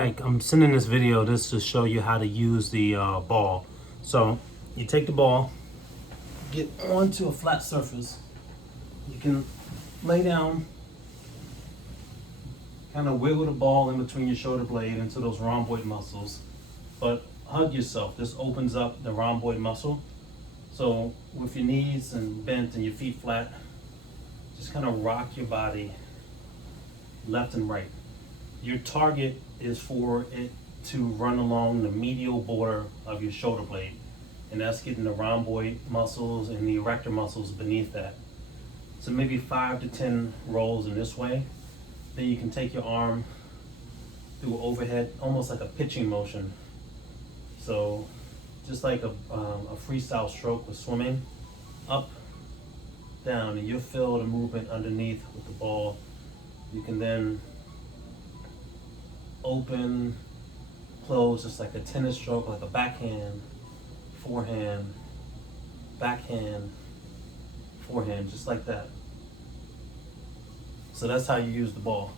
I'm sending this video just to show you how to use the ball. So you take the ball, get onto a flat surface. You can lay down, kind of wiggle the ball in between your shoulder blade into those rhomboid muscles, but hug yourself. This opens up the rhomboid muscle. So with your knees and bent and your feet flat, just kind of rock your body left and right. Your target is for it to run along the medial border of your shoulder blade, and that's getting the rhomboid muscles and the erector muscles beneath that. So maybe 5 to 10 rolls in this way. Then you can take your arm through overhead, almost like a pitching motion. So just like a freestyle stroke with swimming, up, down, and you'll feel the movement underneath with the ball. You can then open, close, just like a tennis stroke, like a backhand, forehand, backhand, forehand, just like that. So that's how you use the ball.